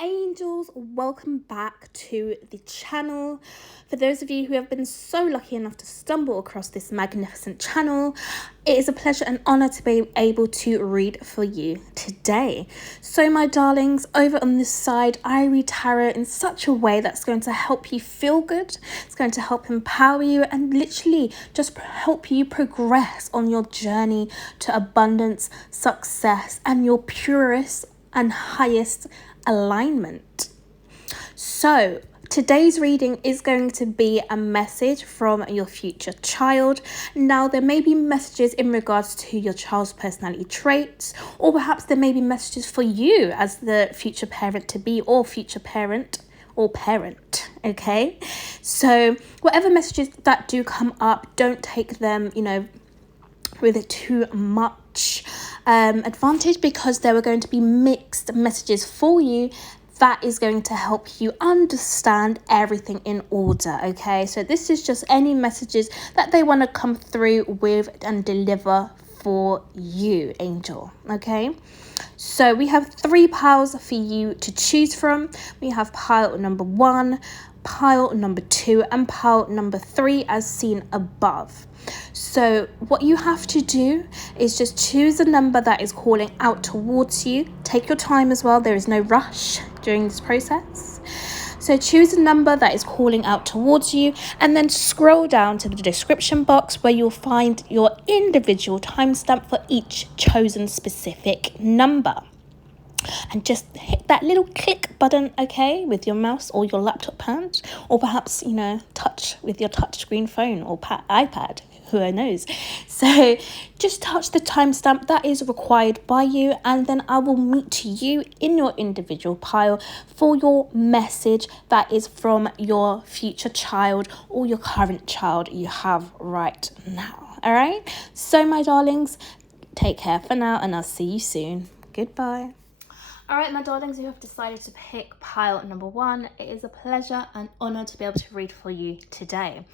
angels, welcome back to the channel. For those of you who have been so lucky enough to stumble across this magnificent channel, it is a pleasure and honor to be able to read for you today. So my darlings, over on this side, I read tarot in such a way that's going to help you feel good. It's going to help empower you and literally just help you progress on your journey to abundance, success, and your purest and highest alignment. So today's reading is going to be a message from your future child. Now, there may be messages in regards to your child's personality traits, or perhaps there may be messages for you as the future parent to be, or future parent or parent. Okay, so whatever messages that do come up, don't take them with too much advantage, because there are going to be mixed messages for you that is going to help you understand everything in order. Okay, so this is just any messages that they want to come through with and deliver for you, angel. Okay, so we have 3 piles for you to choose from. We have pile number 1, pile number 2, and pile number 3 as seen above. So what you have to do is just choose a number that is calling out towards you. Take your time as well. There is no rush during this process. So choose a number that is calling out towards you, and then scroll down to the description box where you'll find your individual timestamp for each chosen specific number. And just hit that little click button, okay, with your mouse or your laptop hand, or perhaps, touch with your touchscreen phone or iPad, who knows. So just touch the timestamp that is required by you, and then I will meet you in your individual pile for your message that is from your future child or your current child you have right now. All right, so my darlings, take care for now, and I'll see you soon. Goodbye. All right, my darlings, you have decided to pick pile number 1. It is a pleasure and honor to be able to read for you today.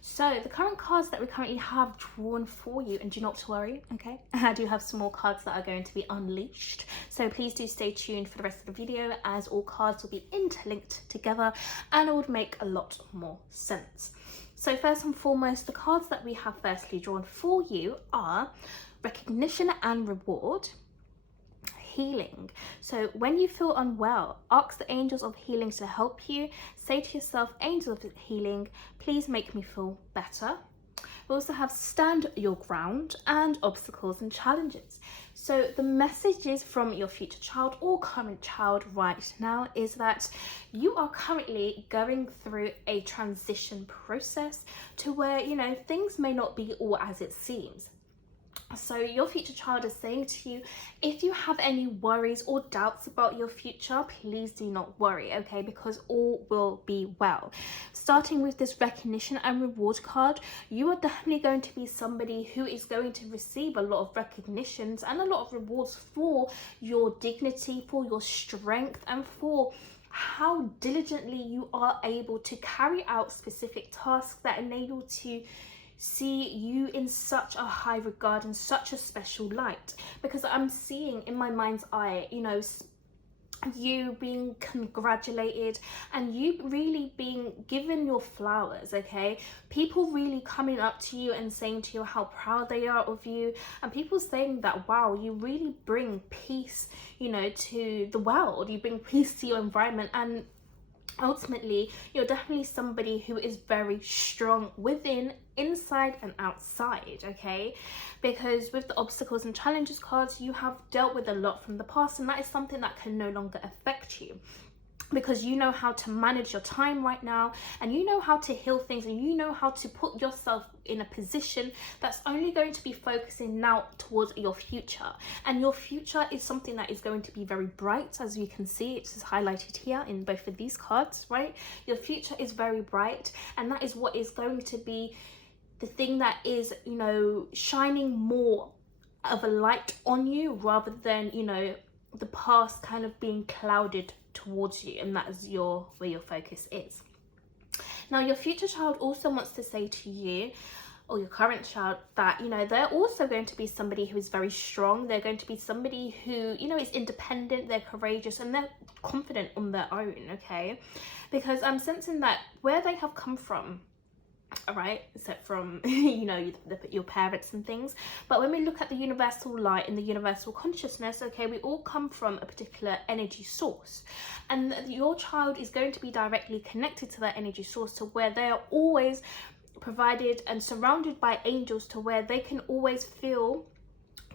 So the current cards that we currently have drawn for you, and do not worry, okay, I do have some more cards that are going to be unleashed, so please do stay tuned for the rest of the video, as all cards will be interlinked together and it would make a lot more sense. So first and foremost, the cards that we have firstly drawn for you are recognition and reward, healing. So when you feel unwell, ask the angels of healing to help you. Say to yourself, angels of healing, please make me feel better. We also have stand your ground and obstacles and challenges. So the messages from your future child or current child right now is that you are currently going through a transition process to where, things may not be all as it seems. So your future child is saying to you, if you have any worries or doubts about your future, please do not worry, okay, because all will be well. Starting with this recognition and reward card, you are definitely going to be somebody who is going to receive a lot of recognitions and a lot of rewards for your dignity, for your strength, and for how diligently you are able to carry out specific tasks that enable to see you in such a high regard and such a special light. Because I'm seeing in my mind's eye, you being congratulated and you really being given your flowers, okay? People really coming up to you and saying to you how proud they are of you, and people saying that, wow, you really bring peace, to the world, you bring peace to your environment, and ultimately you're definitely somebody who is very strong within, inside and outside, okay? Because with the obstacles and challenges cards, you have dealt with a lot from the past, and that is something that can no longer affect you, because you know how to manage your time right now, and you know how to heal things, and you know how to put yourself in a position that's only going to be focusing now towards your future. And your future is something that is going to be very bright, as you can see, it is highlighted here in both of these cards, right? Your future is very bright, and that is what is going to be the thing that is, shining more of a light on you, rather than, the past kind of being clouded towards you, and that is where your focus is. Now, your future child also wants to say to you, or your current child, that, you know, they're also going to be somebody who is very strong. They're going to be somebody who, you know, is independent, they're courageous, and they're confident on their own, okay? Because I'm sensing that where they have come from, all right, except from, you know, your parents and things, but when we look at the universal light and the universal consciousness, okay, we all come from a particular energy source, and your child is going to be directly connected to that energy source, to where they are always provided and surrounded by angels, to where they can always feel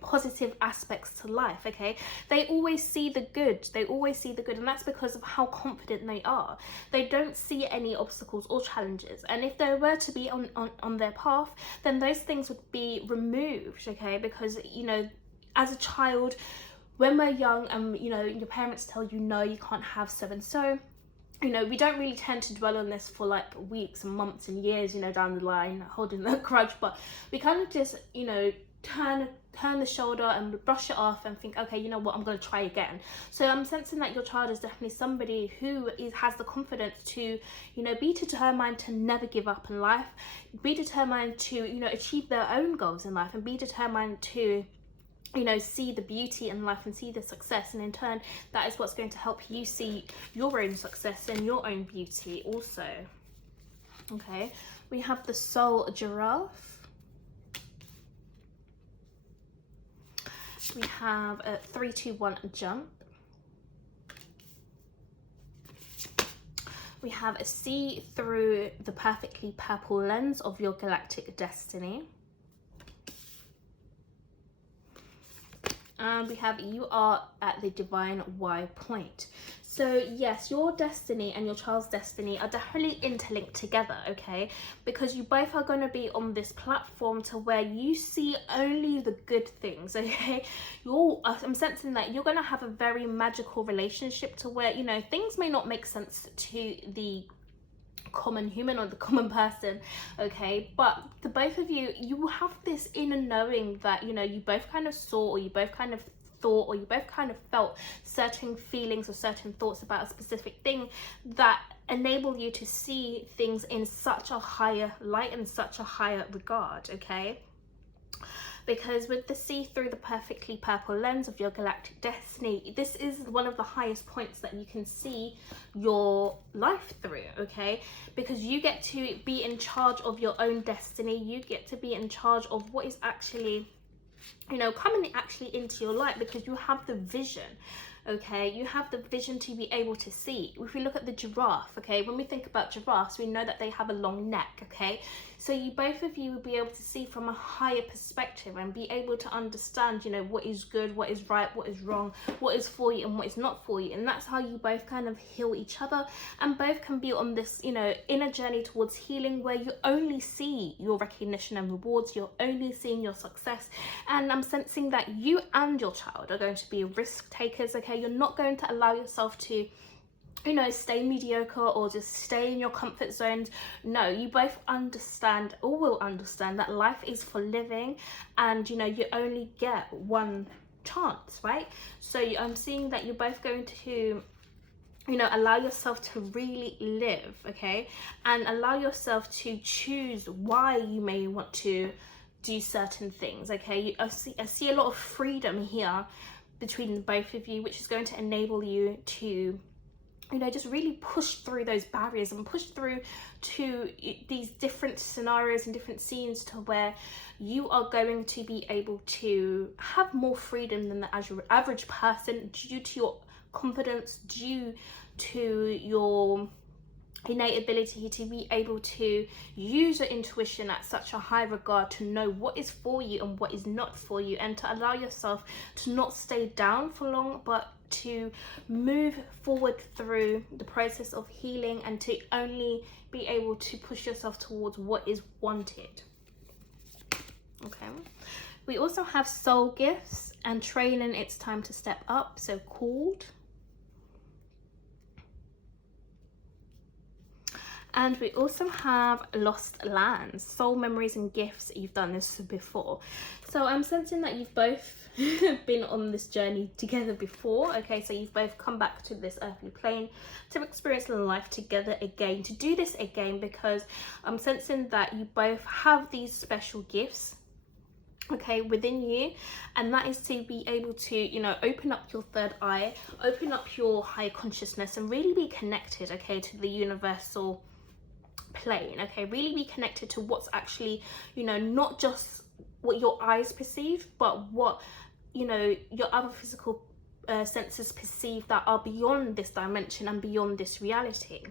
positive aspects to life, okay? They always see the good, and that's because of how confident they are. They don't see any obstacles or challenges, and if there were to be on their path, then those things would be removed, okay? Because, you know, as a child, when we're young and, you know, your parents tell you no, you can't have so and so, you know, we don't really tend to dwell on this for like weeks and months and years, you know, down the line, holding that grudge, but we kind of just, you know, turn the shoulder and brush it off and think, okay, you know what, I'm going to try again. So I'm sensing that your child is definitely somebody who has the confidence to, you know, be determined to never give up in life, be determined to, you know, achieve their own goals in life, and be determined to, you know, see the beauty in life and see the success, and in turn that is what's going to help you see your own success and your own beauty also. Okay, we have the soul giraffe. We have a 3, 2, 1 jump. We have a see through the perfectly purple lens of your galactic destiny. And we have you are at the divine Y point. So yes, your destiny and your child's destiny are definitely interlinked together, okay? Because you both are going to be on this platform to where you see only the good things, okay? I'm sensing that you're going to have a very magical relationship, to where, you know, things may not make sense to the common human or the common person, okay, but the both of you, you will have this inner knowing that, you know, you both kind of saw, or you both kind of thought, or you both kind of felt certain feelings or certain thoughts about a specific thing that enable you to see things in such a higher light and such a higher regard, okay? Because with the see through the perfectly purple lens of your galactic destiny, this is one of the highest points that you can see your life through, okay? Because you get to be in charge of your own destiny. You get to be in charge of what is actually, you know, coming actually into your light, because you have the vision, okay? You have the vision to be able to see. If we look at the giraffe, okay, when we think about giraffes, we know that they have a long neck, okay? So you, both of you will be able to see from a higher perspective and be able to understand, you know, what is good, what is right, what is wrong, what is for you and what is not for you. And that's how you both kind of heal each other, and both can be on this, you know, inner journey towards healing, where you only see your recognition and rewards, you're only seeing your success. And I'm sensing that you and your child are going to be risk takers, okay? You're not going to allow yourself to, you know, stay mediocre or just stay in your comfort zones. No, you both understand, or will understand, that life is for living, and, you know, you only get one chance, right? So I'm seeing that you're both going to, you know, allow yourself to really live, okay? And allow yourself to choose why you may want to do certain things, okay? I see a lot of freedom here between the both of you, which is going to enable you to, you know, just really push through those barriers and push through to these different scenarios and different scenes, to where you are going to be able to have more freedom than the average person, due to your confidence, due to your innate ability to be able to use your intuition at such a high regard, to know what is for you and what is not for you, and to allow yourself to not stay down for long, but to move forward through the process of healing, and to only be able to push yourself towards what is wanted, okay? We also have soul gifts and training. It's time to step up, so called. And we also have lost lands, soul memories and gifts. You've done this before. So I'm sensing that you've both been on this journey together before. Okay, so you've both come back to this earthly plane to experience life together again, to do this again, because I'm sensing that you both have these special gifts, okay, within you, and that is to be able to, you know, open up your third eye, open up your higher consciousness, and really be connected, okay, to the universal plane. Okay, really be connected to what's actually, you know, not just what your eyes perceive, but what, you know, your other physical senses perceive that are beyond this dimension and beyond this reality.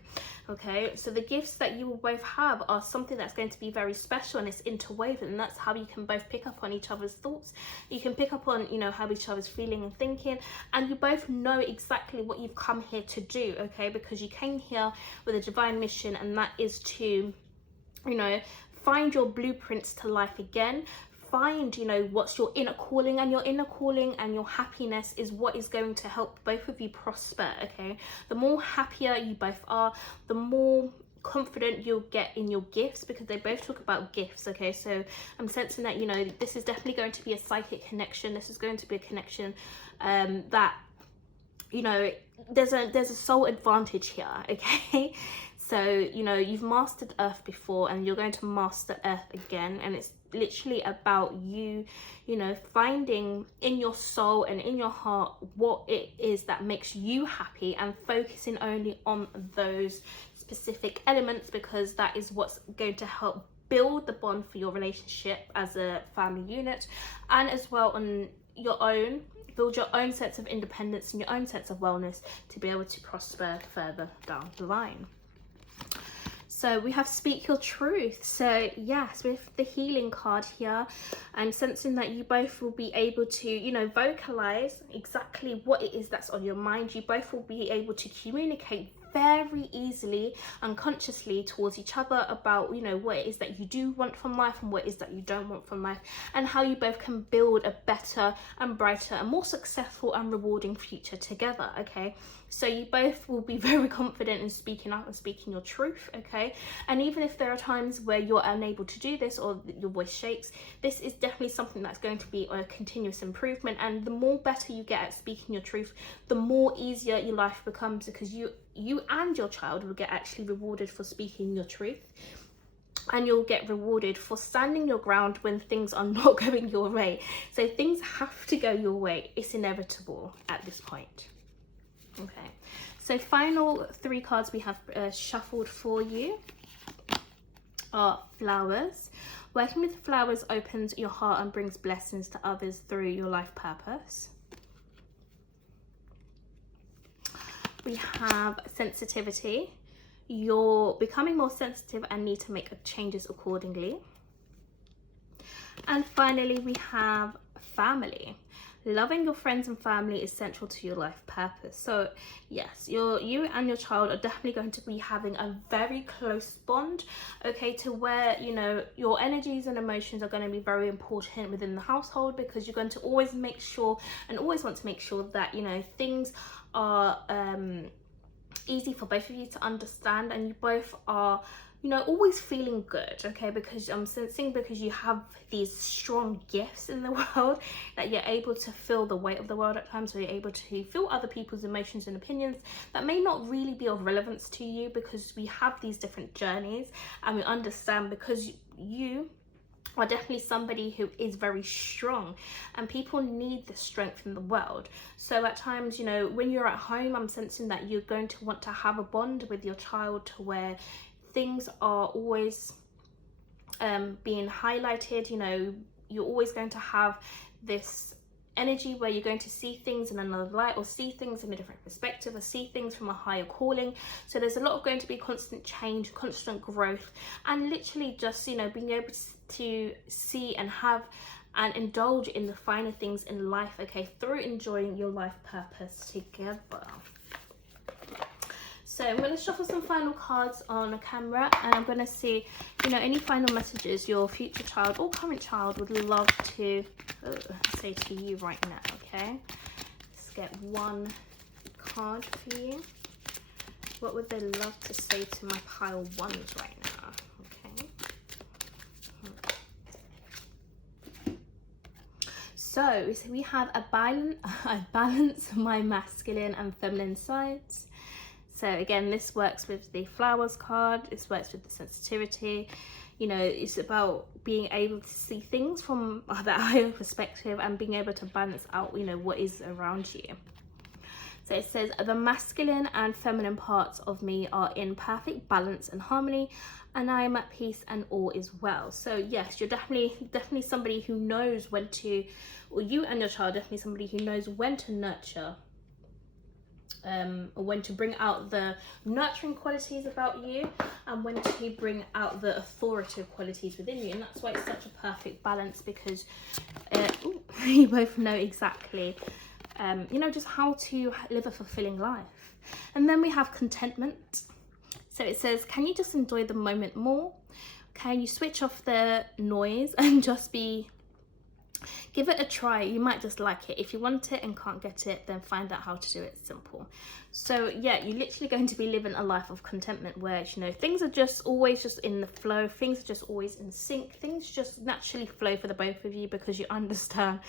Okay, so the gifts that you will both have are something that's going to be very special, and it's interwoven, and that's how you can both pick up on each other's thoughts. You can pick up on, you know, how each other's feeling and thinking, and you both know exactly what you've come here to do. Okay, because you came here with a divine mission, and that is to, you know, find your blueprints to life again. Find, you know, what's your inner calling, and your inner calling and your happiness is what is going to help both of you prosper. Okay, the more happier you both are, the more confident you'll get in your gifts, because they both talk about gifts. Okay, so I'm sensing that, you know, this is definitely going to be a psychic connection. This is going to be a connection that, you know, there's a soul advantage here. Okay, so, you know, you've mastered earth before, and you're going to master earth again, and it's literally about you, you know, finding in your soul and in your heart what it is that makes you happy, and focusing only on those specific elements, because that is what's going to help build the bond for your relationship as a family unit, and as well on your own, build your own sense of independence and your own sense of wellness to be able to prosper further down the line. So we have speak your truth. So yes, with the healing card here, I'm sensing that you both will be able to, you know, vocalize exactly what it is that's on your mind. You both will be able to communicate very easily, unconsciously, towards each other about, you know, what it is that you do want from life and what it is that you don't want from life, and how you both can build a better and brighter and more successful and rewarding future together. Okay, so you both will be very confident in speaking out and speaking your truth. Okay, and even if there are times where you're unable to do this, or your voice shakes, this is definitely something that's going to be a continuous improvement. And the more better you get at speaking your truth, the more easier your life becomes, because you and your child will get actually rewarded for speaking your truth, and you'll get rewarded for standing your ground when things are not going your way. So things have to go your way. It's inevitable at this point. Okay, so final 3 cards we have shuffled for you are flowers. Working with flowers opens your heart and brings blessings to others through your life purpose. We have sensitivity. You're becoming more sensitive and need to make changes accordingly. And finally, we have family. Loving your friends and family is central to your life purpose. So yes, you and your child are definitely going to be having a very close bond, okay, to where, you know, your energies and emotions are going to be very important within the household, because you're going to always make sure and always want to make sure that, you know, things are easy for both of you to understand, and you both are, you know, always feeling good. Okay, because I'm sensing, because you have these strong gifts in the world, that you're able to feel the weight of the world at times, so you're able to feel other people's emotions and opinions that may not really be of relevance to you, because we have these different journeys, and we understand, because you are definitely somebody who is very strong, and people need the strength in the world. So at times, you know, when you're at home, I'm sensing that you're going to want to have a bond with your child, to where things are always being highlighted. You know, you're always going to have this energy where you're going to see things in another light, or see things in a different perspective, or see things from a higher calling. So there's a lot of going to be constant change, constant growth, and literally just, you know, being able to see and have and indulge in the finer things in life, okay, through enjoying your life purpose together. So I'm going to shuffle some final cards on camera, and I'm going to see, you know, any final messages your future child or current child would love to say to you right now. Okay, let's get one card for you. What would they love to say to my pile ones right now? Okay. So we have a balance my masculine and feminine sides. So again, this works with the flowers card. This works with the sensitivity. You know, it's about being able to see things from the higher perspective and being able to balance out, you know, what is around you. So it says, the masculine and feminine parts of me are in perfect balance and harmony, and I am at peace and all is well. So yes, you're definitely somebody who knows when to, or you and your child, definitely somebody who knows when to nurture, or when to bring out the nurturing qualities about you and when to bring out the authoritative qualities within you. And that's why it's such a perfect balance, because you both know exactly you know, just how to live a fulfilling life. And then we have contentment. So it says, can you just enjoy the moment more? Can you switch off the noise and just give it a try? You might just like it. If you want it and can't get it, then find out how to do it. Simple. So yeah, you're literally going to be living a life of contentment where, you know, things are just always just in the flow. Things are just always in sync. Things just naturally flow for the both of you, because you understand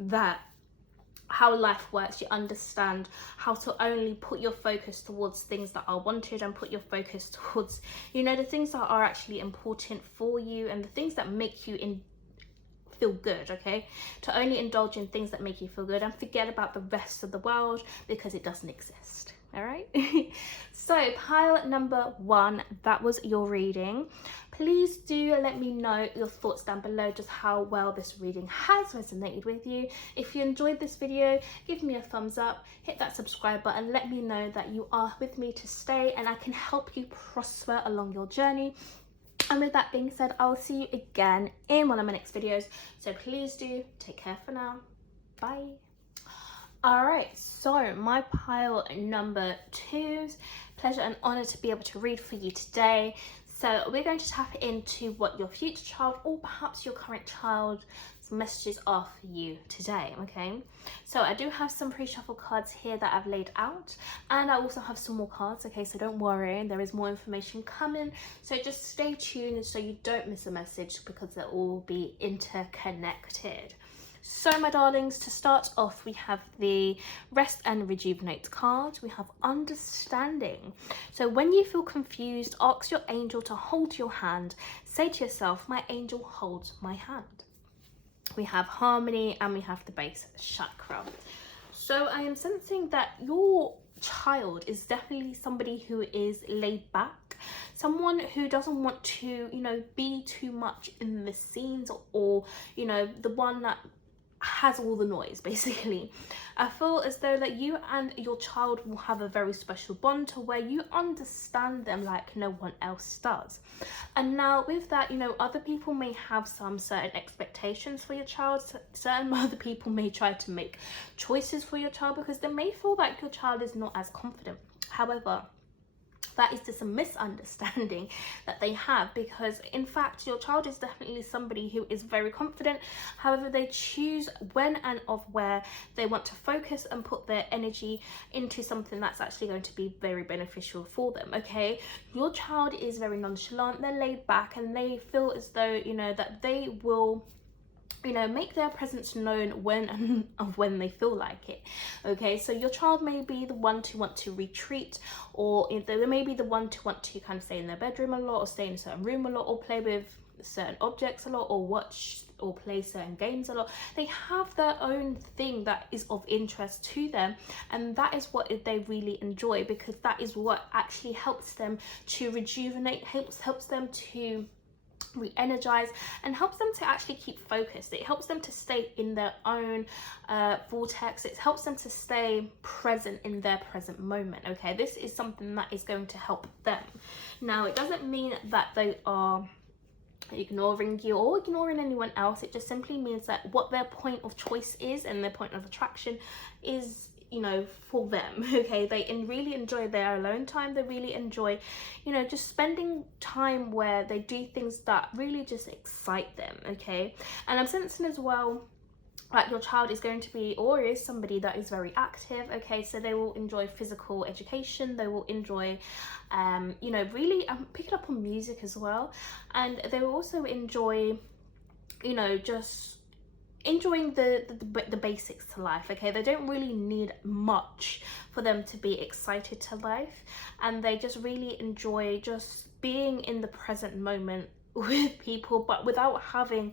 that how life works. You understand how to only put your focus towards things that are wanted and put your focus towards, you know, the things that are actually important for you and the things that make you feel good. Okay, to only indulge in things that make you feel good and forget about the rest of the world, because it doesn't exist. All right. So pile number 1, that was your reading. Please do let me know your thoughts down below, just how well this reading has resonated with you. If you enjoyed this video, give me a thumbs up, hit that subscribe button, let me know that you are with me to stay and I can help you prosper along your journey. And with that being said, I'll see you again in one of my next videos. So please do take care for now. Bye. All right, so my pile number 2's pleasure and honor to be able to read for you today. So we're going to tap into what your future child, or perhaps your current child's messages are for you today. Okay, so I do have some pre-shuffle cards here that I've laid out, and I also have some more cards. Okay, so don't worry, there is more information coming, so just stay tuned so you don't miss a message, because they'll all be interconnected. So my darlings, to start off, we have the Rest and Rejuvenate card. We have Understanding. So when you feel confused, ask your angel to hold your hand. Say to yourself, my angel holds my hand. We have Harmony, and we have the base chakra. So I am sensing that your child is definitely somebody who is laid back, someone who doesn't want to, you know, be too much in the scenes, or you know, the one that has all the noise. Basically, I feel as though that you and your child will have a very special bond, to where you understand them like no one else does. And now with that, you know, other people may have some certain expectations for your child. Certain other people may try to make choices for your child, because they may feel like your child is not as confident. However, that is just a misunderstanding that they have, because in fact your child is definitely somebody who is very confident. However, they choose when and of where they want to focus and put their energy into something that's actually going to be very beneficial for them. Okay, your child is very nonchalant, they're laid back, and they feel as though, you know, that they will, you know, make their presence known when they feel like it. Okay, so your child may be the one to want to retreat, or they may be the one to want to kind of stay in their bedroom a lot, or stay in a certain room a lot, or play with certain objects a lot, or watch or play certain games a lot. They have their own thing that is of interest to them, and that is what they really enjoy, because that is what actually helps them to rejuvenate, helps them to re-energize, and helps them to actually keep focused. It helps them to stay in their own vortex. It helps them to stay present in their present moment. Okay, this is something that is going to help them. Now, it doesn't mean that they are ignoring you or ignoring anyone else. It just simply means that what their point of choice is and their point of attraction is, you know, for them. Okay, they really enjoy their alone time. They really enjoy, you know, just spending time where they do things that really just excite them. Okay, and I'm sensing as well like your child is going to be or is somebody that is very active, okay? So they will enjoy physical education, they will enjoy you know, really picking up on music as well, and they will also enjoy, you know, just enjoying the basics to life, okay? They don't really need much for them to be excited to life, and they just really enjoy just being in the present moment with people, but without having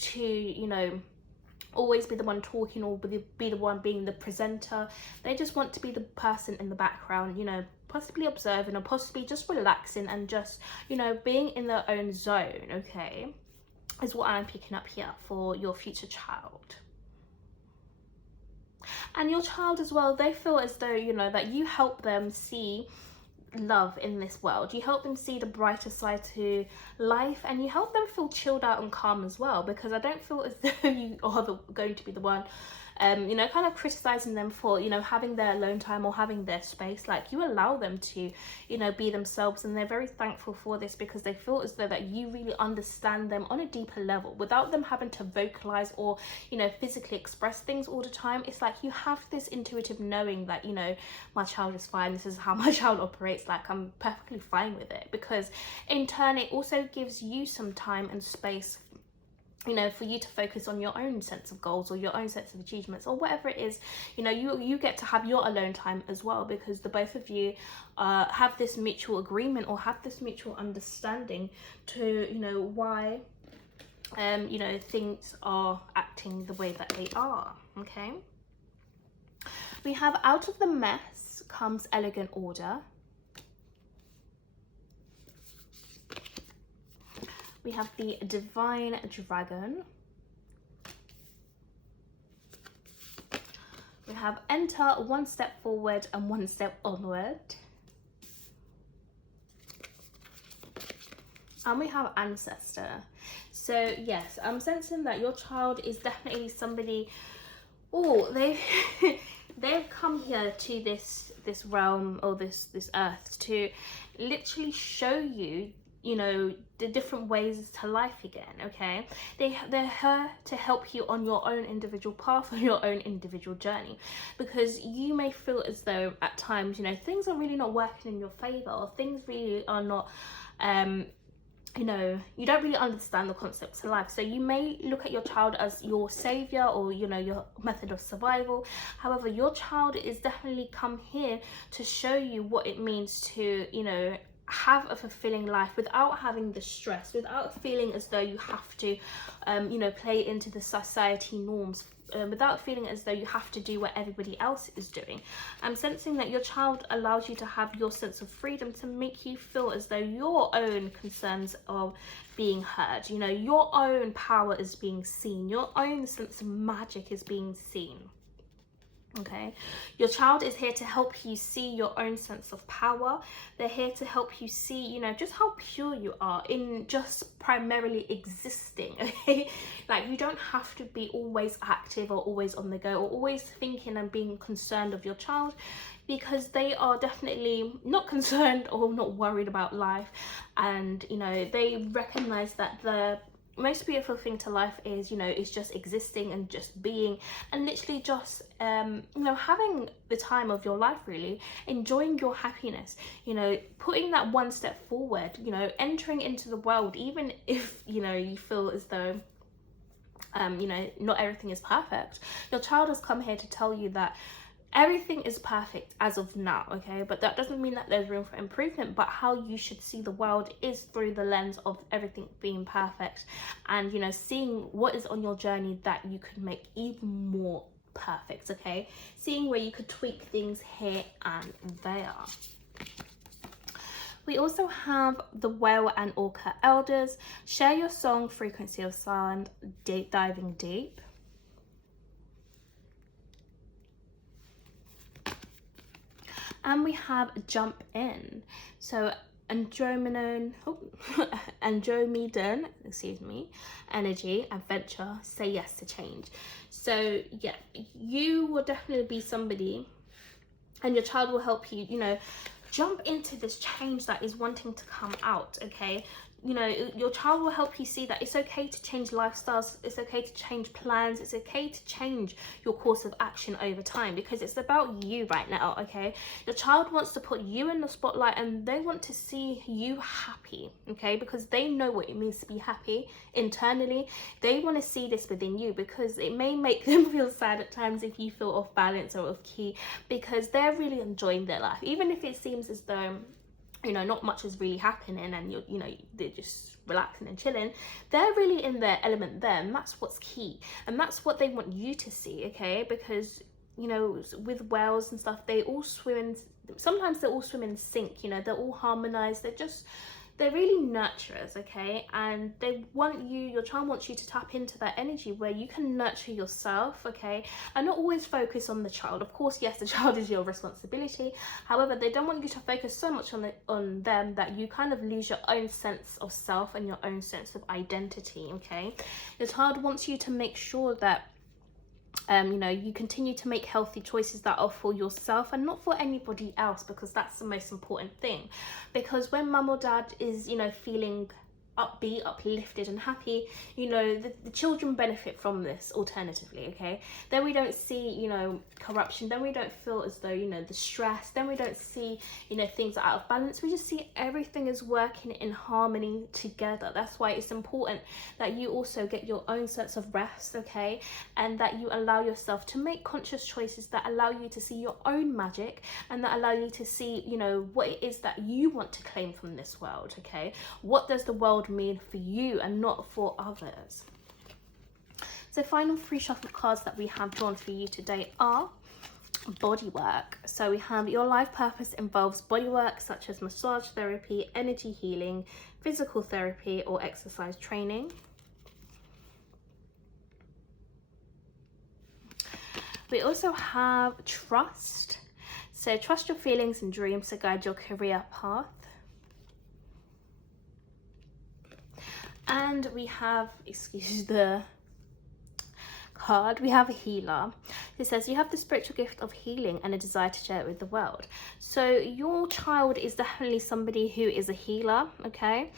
to, you know, always be the one talking or be the one being the presenter. They just want to be the person in the background, you know, possibly observing or possibly just relaxing and just, you know, being in their own zone, okay, is what I'm picking up here for your future child. And your child as well, they feel as though, you know, that you help them see love in this world. You help them see the brighter side to life, and you help them feel chilled out and calm as well, because I don't feel as though you are going to be the one you know, kind of criticizing them for, you know, having their alone time or having their space. Like, you allow them to, you know, be themselves, and they're very thankful for this because they feel as though that you really understand them on a deeper level without them having to vocalize or, you know, physically express things all the time. It's like you have this intuitive knowing that, you know, my child is fine, this is how my child operates, like I'm perfectly fine with it, because in turn it also gives you some time and space, you know, for you to focus on your own sense of goals or your own sense of achievements or whatever it is. You know, you get to have your alone time as well, because the both of you have this mutual agreement or have this mutual understanding to, you know, why you know, things are acting the way that they are, okay? We have out of the mess comes elegant order. We have the divine dragon. We have enter one step forward and one step onward. And we have ancestor. So yes, I'm sensing that your child is definitely somebody, oh, they've come here to this realm or this earth to literally show you, you know, the different ways to life again, okay? They're here to help you on your own individual path, on your own individual journey, because you may feel as though at times, you know, things are really not working in your favor, or things really are not you know, you don't really understand the concepts of life. So you may look at your child as your savior or, you know, your method of survival. However, your child is definitely come here to show you what it means to, you know, have a fulfilling life without having the stress, without feeling as though you have to you know, play into the society norms, without feeling as though you have to do what everybody else is doing. I'm sensing that your child allows you to have your sense of freedom to make you feel as though your own concerns are being heard, you know, your own power is being seen, your own sense of magic is being seen. Okay, your child is here to help you see your own sense of power. They're here to help you see, you know, just how pure you are in just primarily existing, okay? Like, you don't have to be always active or always on the go or always thinking and being concerned of your child, because they are definitely not concerned or not worried about life. And, you know, they recognize that the most beautiful thing to life is, you know, is just existing and just being, and literally just you know, having the time of your life, really enjoying your happiness, you know, putting that one step forward, you know, entering into the world, even if, you know, you feel as though you know, not everything is perfect. Your child has come here to tell you that everything is perfect as of now, okay? But that doesn't mean that there's room for improvement, but how you should see the world is through the lens of everything being perfect, and, you know, seeing what is on your journey that you could make even more perfect, okay? Seeing where you could tweak things here and there. We also have the whale and orca elders. Share your song, frequency of sound, diving deep. And we have jump in. So Andromedan, excuse me, energy, adventure, say yes to change. So yeah, you will definitely be somebody, and your child will help you, you know, jump into this change that is wanting to come out, okay? you know, your child will help you see that it's okay to change lifestyles, it's okay to change plans, it's okay to change your course of action over time, because it's about you right now, okay? Your child wants to put you in the spotlight and they want to see you happy, okay? Because they know what it means to be happy internally. They want to see this within you, because it may make them feel sad at times if you feel off balance or off key, because they're really enjoying their life, even if it seems as though, you know, not much is really happening and you're, you know, they're just relaxing and chilling. They're really in their element there, and that's what's key, and that's what they want you to see, okay? Because, you know, with whales and stuff, they all swim in, sometimes they all swim in sync, you know, they're all harmonized, they're really nurturers, okay? And they want you, your child wants you to tap into that energy where you can nurture yourself, okay? And not always focus on the child. Of course, yes, the child is your responsibility. However, they don't want you to focus so much on them that you kind of lose your own sense of self and your own sense of identity, okay? Your child wants you to make sure that you know, you continue to make healthy choices that are for yourself and not for anybody else, because that's the most important thing. Because when mum or dad is, you know, feeling upbeat, uplifted and happy, you know, the children benefit from this alternatively, okay? Then we don't see, you know, corruption, then we don't feel as though, you know, the stress, then we don't see, you know, things are out of balance. We just see everything is working in harmony together. That's why it's important that you also get your own sense of rest, okay? And that you allow yourself to make conscious choices that allow you to see your own magic, and that allow you to see, you know, what it is that you want to claim from this world, okay? What does the world mean for you and not for others? So final 3 shuffle cards that we have drawn for you today are body work. So we have your life purpose involves body work such as massage therapy, energy healing, physical therapy or exercise training. We also have trust. So trust your feelings and dreams to guide your career path. And we have, excuse the card, we have a healer. It says you have the spiritual gift of healing and a desire to share it with the world. So your child is definitely somebody who is a healer, okay?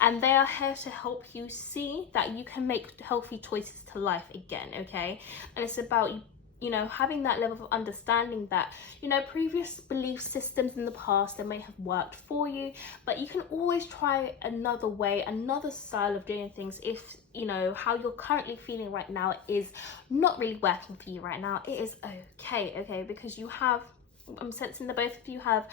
And they are here to help you see that you can make healthy choices to life again, okay? And it's about, you know, having that level of understanding that, you know, previous belief systems in the past that may have worked for you, but you can always try another way, another style of doing things if, you know, how you're currently feeling right now is not really working for you right now. It is okay, because you have, I'm sensing that both of you have,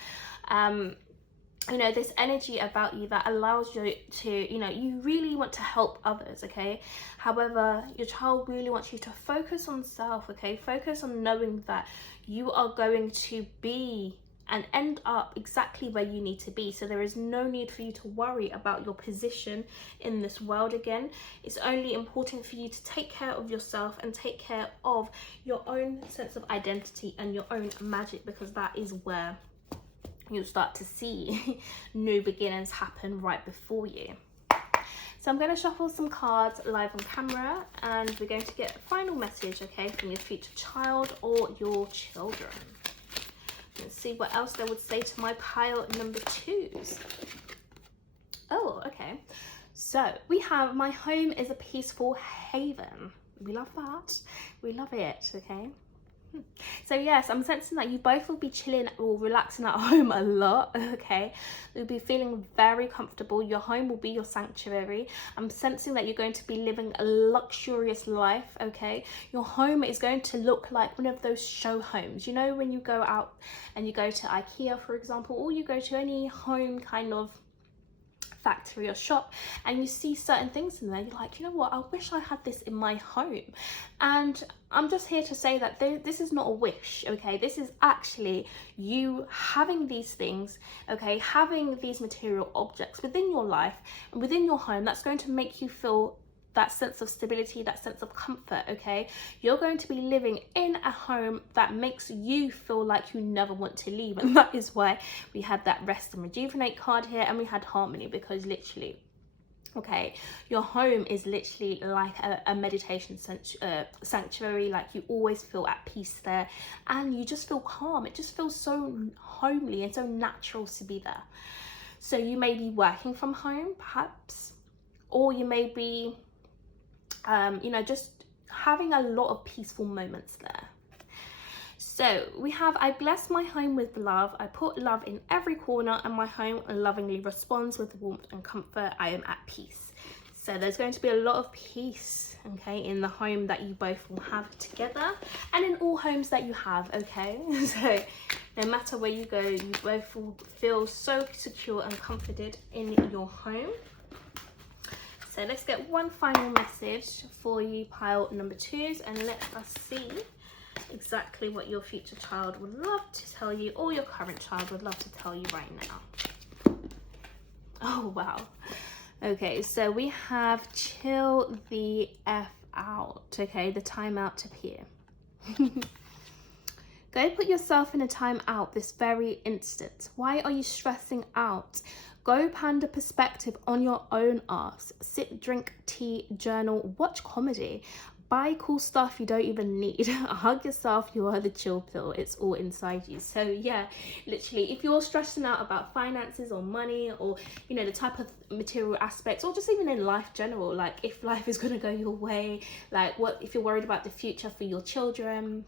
you know, this energy about you that allows you to, you know, you really want to help others, okay? However, your child really wants you to focus on self, okay? Focus on knowing that you are going to be and end up exactly where you need to be. So there is no need for you to worry about your position in this world again. It's only important for you to take care of yourself and take care of your own sense of identity and your own magic, because that is where you'll start to see new beginnings happen right before you. So I'm going to shuffle some cards live on camera, and we're going to get a final message, okay, from your future child or your children. Let's see what else they would say to my pile number 2s. Oh, okay. So we have, my home is a peaceful haven. We love that. We love it, okay? So yes, I'm sensing that you both will be chilling or relaxing at home a lot, okay? You'll be feeling very comfortable. Your home will be your sanctuary. I'm sensing that you're going to be living a luxurious life, okay? Your home is going to look like one of those show homes. You know, when you go out and you go to IKEA, for example, or you go to any home kind of factory or shop and you see certain things in there, you're like, you know what, I wish I had this in my home. And I'm just here to say that this is not a wish, okay? This is actually you having these things, okay? Having these material objects within your life and within your home that's going to make you feel that sense of stability, that sense of comfort, okay? You're going to be living in a home that makes you feel like you never want to leave. And that is why we had that rest and rejuvenate card here, and we had harmony, because literally, okay, your home is literally like a meditation sanctuary. Like, you always feel at peace there and you just feel calm. It just feels so homely and so natural to be there. So you may be working from home perhaps, or you may be, just having a lot of peaceful moments there. So we have, I bless my home with love. I put love in every corner and my home lovingly responds with warmth and comfort. I am at peace. So there's going to be a lot of peace, okay, in the home that you both will have together and in all homes that you have, okay? So no matter where you go, you both will feel so secure and comforted in your home. So let's get one final message for you, pile number 2s, and let us see exactly what your future child would love to tell you, or your current child would love to tell you right now. Oh, wow. Okay, so we have chill the F out, okay, the timeout appear. Go put yourself in a timeout this very instant. Why are you stressing out? Go panda perspective on your own ass. Sit, drink tea, journal, watch comedy. Buy cool stuff you don't even need. Hug yourself, you are the chill pill. It's all inside you. So yeah, literally, if you're stressing out about finances or money or, the type of material aspects, or just even in life general, like if life is going to go your way, like what if you're worried about the future for your children,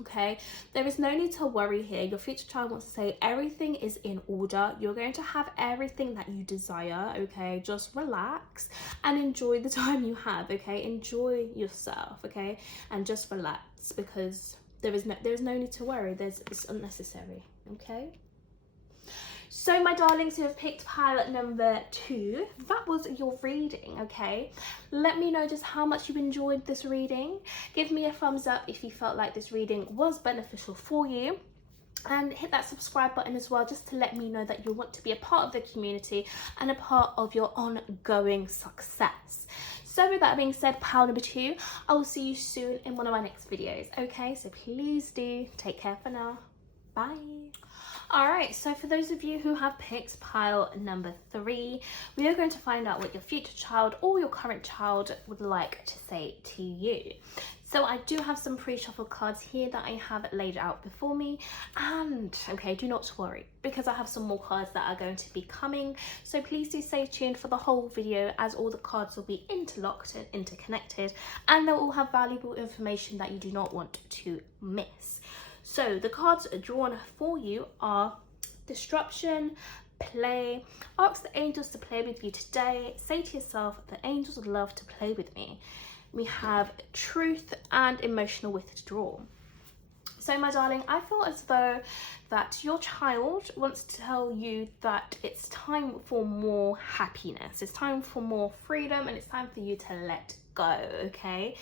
okay, there is no need to worry here. Your future child wants to say everything is in order. You're going to have everything that you desire, okay? Just relax and enjoy the time you have, okay? Enjoy yourself, okay? And just relax, because there's no need to worry. It's unnecessary, okay? So my darlings who have picked pile number 2, that was your reading, okay? Let me know just how much you enjoyed this reading. Give me a thumbs up if you felt like this reading was beneficial for you. And hit that subscribe button as well, just to let me know that you want to be a part of the community and a part of your ongoing success. So with that being said, pile number 2, I will see you soon in one of my next videos, okay? So please do take care for now. Bye. Alright, so for those of you who have picked pile number 3, we are going to find out what your future child or your current child would like to say to you. So I do have some pre-shuffled cards here that I have laid out before me, and okay, do not worry, because I have some more cards that are going to be coming, so please do stay tuned for the whole video, as all the cards will be interlocked and interconnected, and they'll all have valuable information that you do not want to miss. So the cards drawn for you are disruption, play. Ask the angels to play with you today. Say to yourself, the angels would love to play with me. We have truth and emotional withdrawal. So my darling, I feel as though that your child wants to tell you that it's time for more happiness. It's time for more freedom, and it's time for you to let go, okay?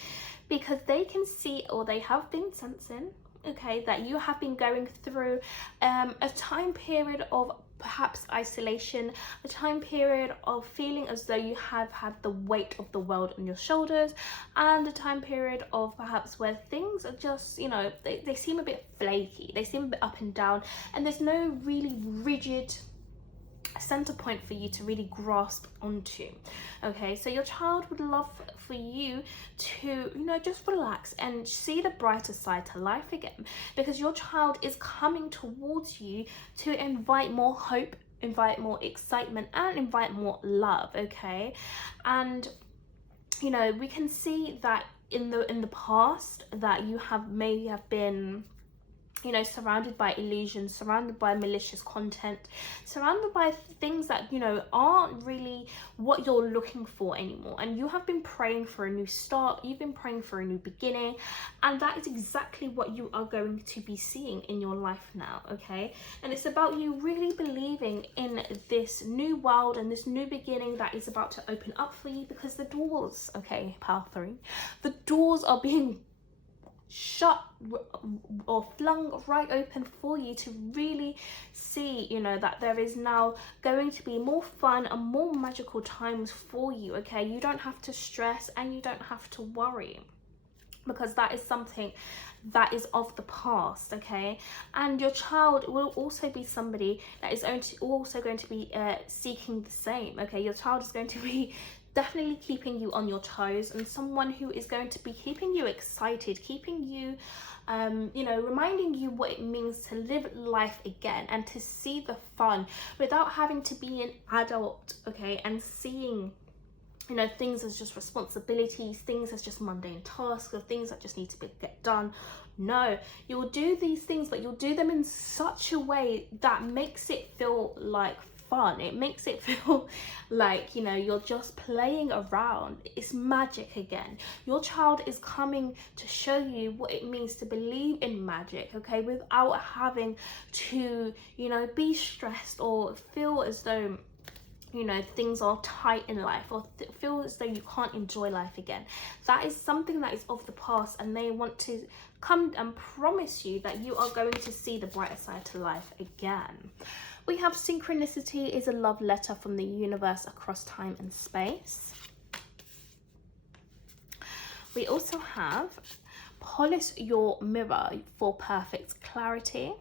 Because they can see, or they have been sensing, okay, that you have been going through a time period of perhaps isolation, a time period of feeling as though you have had the weight of the world on your shoulders, and a time period of perhaps where things are just, they seem a bit flaky, they seem a bit up and down, and there's no really rigid center point for you to really grasp onto, okay? So your child would love for you to, just relax and see the brighter side to life again, because your child is coming towards you to invite more hope, invite more excitement, and invite more love, okay? And we can see that in the past that you may have been surrounded by illusions, surrounded by malicious content, surrounded by things that, aren't really what you're looking for anymore. And you have been praying for a new start, you've been praying for a new beginning, and that is exactly what you are going to be seeing in your life now, okay? And it's about you really believing in this new world and this new beginning that is about to open up for you, because the doors, okay, pile 3, the doors are being shut or flung right open for you to really see, that there is now going to be more fun and more magical times for you, okay? You don't have to stress and you don't have to worry, because that is something that is of the past, okay? And your child will also be somebody that is also going to be seeking the same, okay? Your child is going to be definitely keeping you on your toes, and someone who is going to be keeping you excited, keeping you you know, reminding you what it means to live life again and to see the fun without having to be an adult, okay, and seeing, you know, things as just responsibilities, things as just mundane tasks, or things that just need to get done. No, you will do these things, but you'll do them in such a way that makes it feel like fun. It makes it feel like, you know, you're just playing around. It's magic again. Your child is coming to show you what it means to believe in magic, okay, without having to, you know, be stressed or feel as though, you know, things are tight in life, or feel as though you can't enjoy life again. That is something that is of the past, and they want to come and promise you that you are going to see the brighter side to life again. We have synchronicity is a love letter from the universe across time and space. We also have polish your mirror for perfect clarity.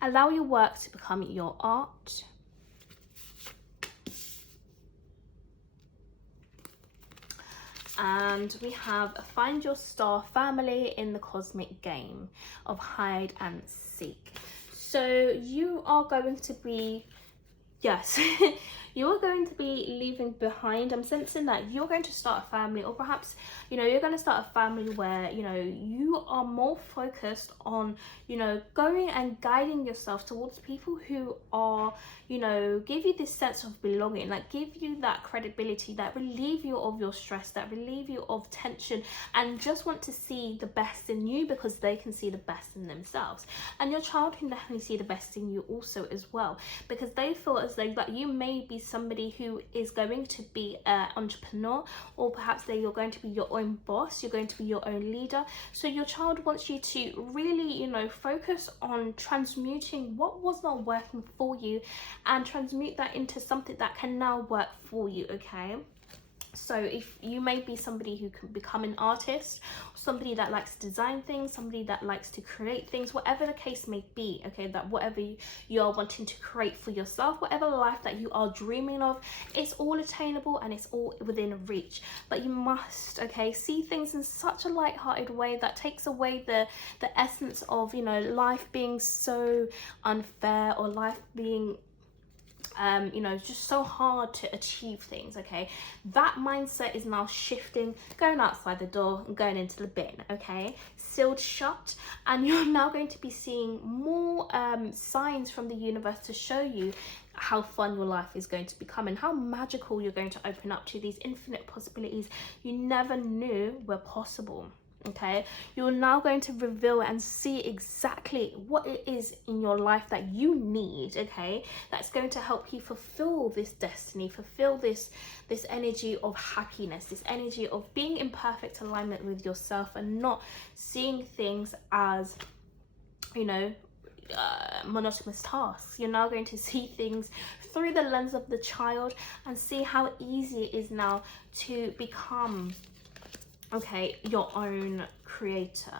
Allow your work to become your art. And we have find your star family in the cosmic game of hide and seek. So you are going to be, yes, you are going to be leaving behind. I'm sensing that you're going to start a family, or perhaps, you know, you're going to start a family where, you know, you are more focused on, you know, going and guiding yourself towards people who are, you know, give you this sense of belonging, like give you that credibility, that relieve you of your stress, that relieve you of tension, and just want to see the best in you because they can see the best in themselves. And your child can definitely see the best in you also as well, because they feel as though that you may be somebody who is going to be an entrepreneur, or perhaps you're going to be your own boss, you're going to be your own leader. So your child wants you to really, you know, focus on transmuting what was not working for you and transmute that into something that can now work for you, okay? So if you may be somebody who can become an artist, somebody that likes to design things, somebody that likes to create things, whatever the case may be, okay, that whatever you are wanting to create for yourself, whatever life that you are dreaming of, it's all attainable and it's all within reach. But you must, okay, see things in such a light-hearted way that takes away the essence of, you know, life being so unfair, or life being you know, just so hard to achieve things, okay? That mindset is now shifting, going outside the door and going into the bin, okay? Sealed shut, and you're now going to be seeing more signs from the universe to show you how fun your life is going to become and how magical you're going to open up to these infinite possibilities you never knew were possible. Okay, you're now going to reveal and see exactly what it is in your life that you need, okay, that's going to help you fulfill this destiny, fulfill this energy of happiness, this energy of being in perfect alignment with yourself, and not seeing things as, you know, monotonous tasks. You're now going to see things through the lens of the child and see how easy it is now to become, okay, your own creator.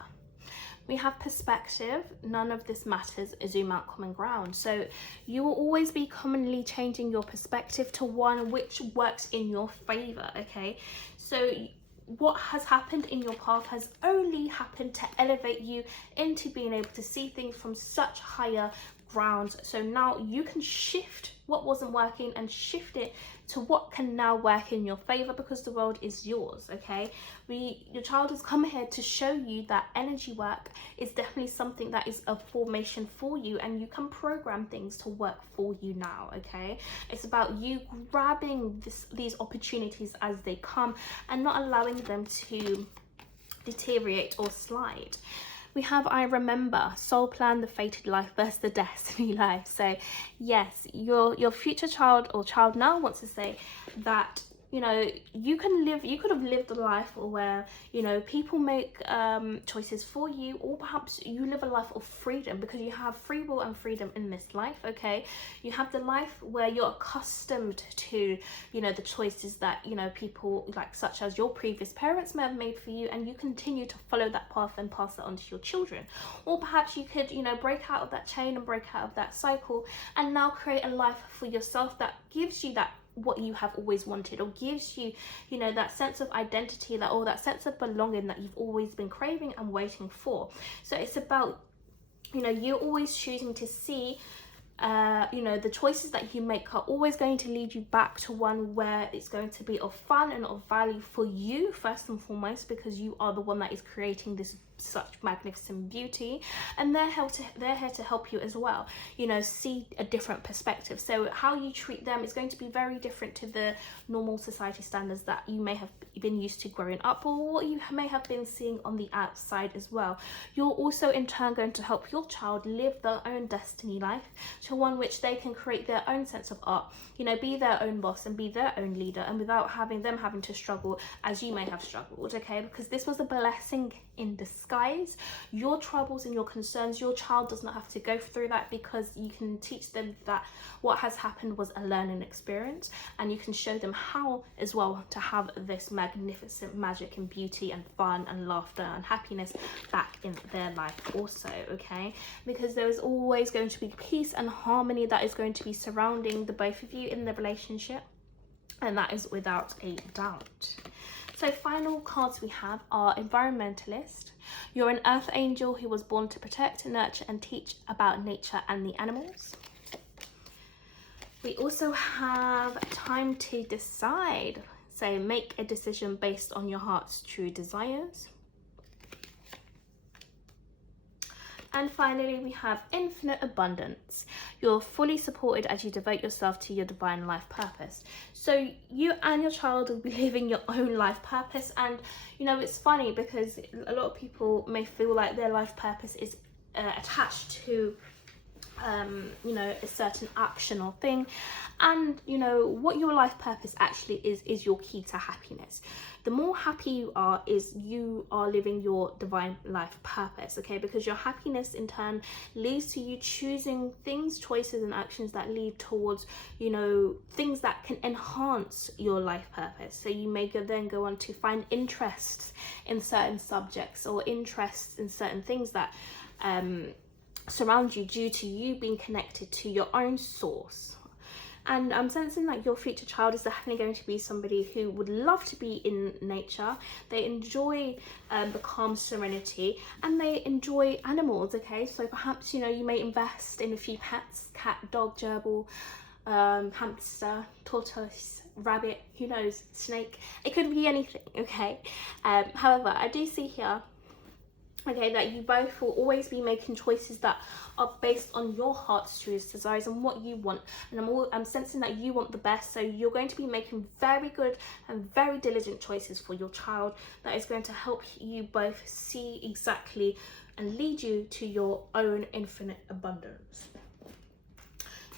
We have perspective. None of this matters. Zoom out, common ground. So you will always be commonly changing your perspective to one which works in your favor, okay? So what has happened in your path has only happened to elevate you into being able to see things from such higher grounds. So now you can shift what wasn't working and shift it to what can now work in your favor, because the world is yours, okay? Your child has come here to show you that energy work is definitely something that is a formation for you, and you can program things to work for you now, okay? It's about you grabbing these opportunities as they come and not allowing them to deteriorate or slide. We have I remember, soul plan, the fated life versus the destiny life. So yes, your future child or child now wants to say that, you you know, you could have lived a life where, you know, people make choices for you, or perhaps you live a life of freedom, because you have free will and freedom in this life. Okay, you have the life where you're accustomed to, you know, the choices that, you know, people like such as your previous parents may have made for you, and you continue to follow that path and pass it on to your children. Or perhaps you could, you know, break out of that chain and break out of that cycle and now create a life for yourself that gives you that what you have always wanted, or gives you, you know, that sense of identity, that, or that sense of belonging that you've always been craving and waiting for. So it's about, you know, you're always choosing to see, you know, the choices that you make are always going to lead you back to one where it's going to be of fun and of value for you first and foremost, because you are the one that is creating this such magnificent beauty, and they're here to help you as well, you know, see a different perspective. So how you treat them is going to be very different to the normal society standards that you may have been used to growing up, or what you may have been seeing on the outside as well. You're also in turn going to help your child live their own destiny life, to one which they can create their own sense of art, you know, be their own boss and be their own leader, and without having to struggle as you may have struggled. Okay, because this was a blessing in disguise. Your troubles and your concerns, your child does not have to go through that, because you can teach them that what has happened was a learning experience, and you can show them how as well to have this magnificent magic and beauty and fun and laughter and happiness back in their life also. Okay, because there is always going to be peace and harmony that is going to be surrounding the both of you in the relationship, and that is without a doubt. So final cards we have are Environmentalist. You're an earth angel who was born to protect, nurture and teach about nature and the animals. We also have Time to Decide. So make a decision based on your heart's true desires. And finally, we have Infinite Abundance. You're fully supported as you devote yourself to your divine life purpose. So you and your child will be living your own life purpose. And, you know, it's funny because a lot of people may feel like their life purpose is attached to, you know, a certain action or thing. And, you know, what your life purpose actually is your key to happiness. The more happy you are, is you are living your divine life purpose, okay? Because your happiness in turn leads to you choosing things, choices and actions that lead towards, you know, things that can enhance your life purpose. So you may then go on to find interests in certain subjects, or interests in certain things that surround you, due to you being connected to your own source. And I'm sensing that your future child is definitely going to be somebody who would love to be in nature. They enjoy the calm serenity, and they enjoy animals, okay? So perhaps, you know, you may invest in a few pets: cat, dog, gerbil, hamster, tortoise, rabbit, who knows, snake. It could be anything, okay? However, I do see here, okay, that you both will always be making choices that are based on your heart's truest desires and what you want. And I'm sensing that you want the best, so you're going to be making very good and very diligent choices for your child that is going to help you both see exactly and lead you to your own infinite abundance.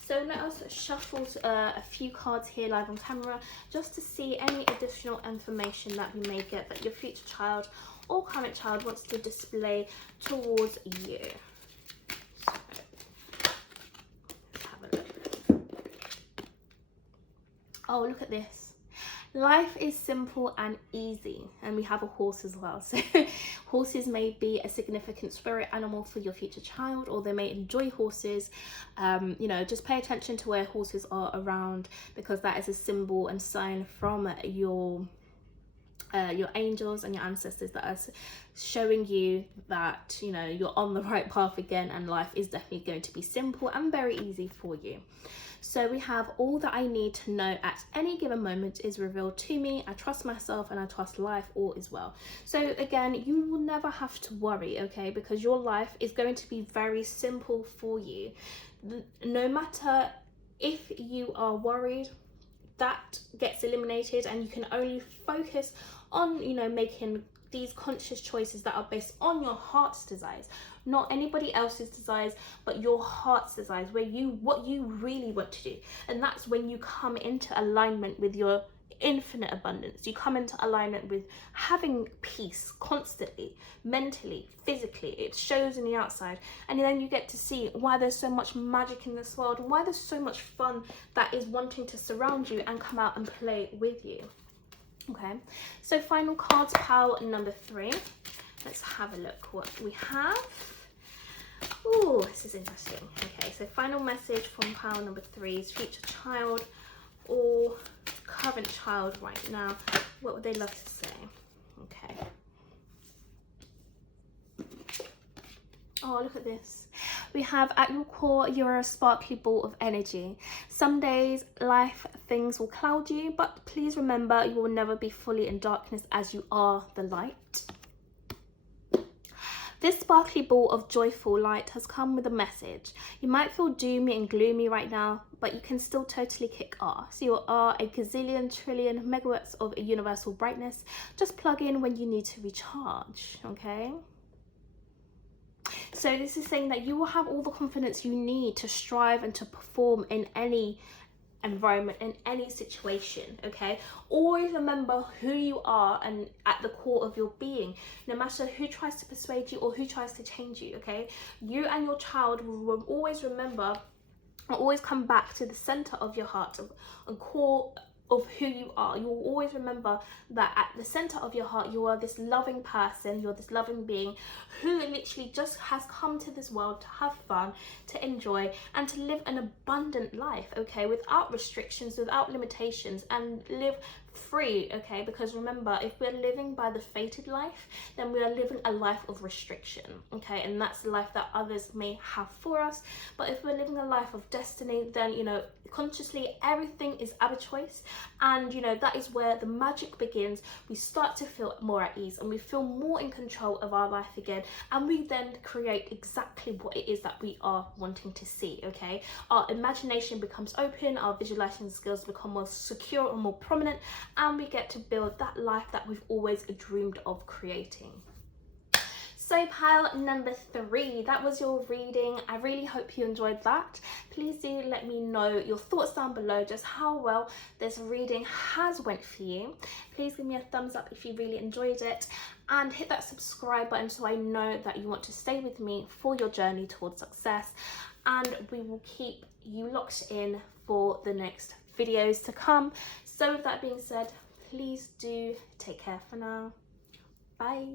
So let us shuffle a few cards here live on camera, just to see any additional information that we may get that your future child or current child wants to display towards you. So, let's have a look. Oh, look at this. Life is simple and easy. And we have a horse as well. So horses may be a significant spirit animal for your future child, or they may enjoy horses. You know, just pay attention to where horses are around, because that is a symbol and sign from your angels and your ancestors that are showing you that, you know, you're on the right path again, and life is definitely going to be simple and very easy for you. So we have all that I need to know at any given moment is revealed to me. I trust myself and I trust life, all is well. So again, you will never have to worry, okay, because your life is going to be very simple for you. No matter if you are worried, that gets eliminated, and you can only focus on, you know, making these conscious choices that are based on your heart's desires, not anybody else's desires, but your heart's desires, what you really want to do. And that's when you come into alignment with your infinite abundance. You come into alignment with having peace constantly, mentally, physically. It shows in the outside, and then you get to see why there's so much magic in this world, and why there's so much fun that is wanting to surround you and come out and play with you. Okay, so final cards, pile number 3. Let's have a look what we have. Oh, this is interesting. Okay, so final message from pile number 3's future child or current child right now. What would they love to say? Okay. Oh, look at this. We have, at your core, you're a sparkly ball of energy. Some days, life things will cloud you, but please remember you will never be fully in darkness, as you are the light. This sparkly ball of joyful light has come with a message. You might feel doomy and gloomy right now, but you can still totally kick ass. You are a gazillion trillion megawatts of a universal brightness. Just plug in when you need to recharge, okay? So this is saying that you will have all the confidence you need to strive and to perform in any environment, in any situation, okay? Always remember who you are and at the core of your being, no matter who tries to persuade you or who tries to change you, okay? You and your child will always remember, always come back to the center of your heart and core of who you are. You will always remember that at the center of your heart, you are this loving person, you're this loving being who literally just has come to this world to have fun, to enjoy, and to live an abundant life, okay, without restrictions, without limitations, and live free, okay? Because remember, if we're living by the fated life, then we are living a life of restriction, okay? And that's the life that others may have for us. But if we're living a life of destiny, then, you know, consciously everything is our choice, and you know, that is where the magic begins. We start to feel more at ease, and we feel more in control of our life again, and we then create exactly what it is that we are wanting to see, okay? Our imagination becomes open, our visualizing skills become more secure and more prominent, and we get to build that life that we've always dreamed of creating. So pile number 3, that was your reading. I really hope you enjoyed that. Please do let me know your thoughts down below, just how well this reading has went for you. Please give me a thumbs up if you really enjoyed it, and hit that subscribe button so I know that you want to stay with me for your journey towards success, and we will keep you locked in for the next videos to come. So with that being said, please do take care for now. Bye.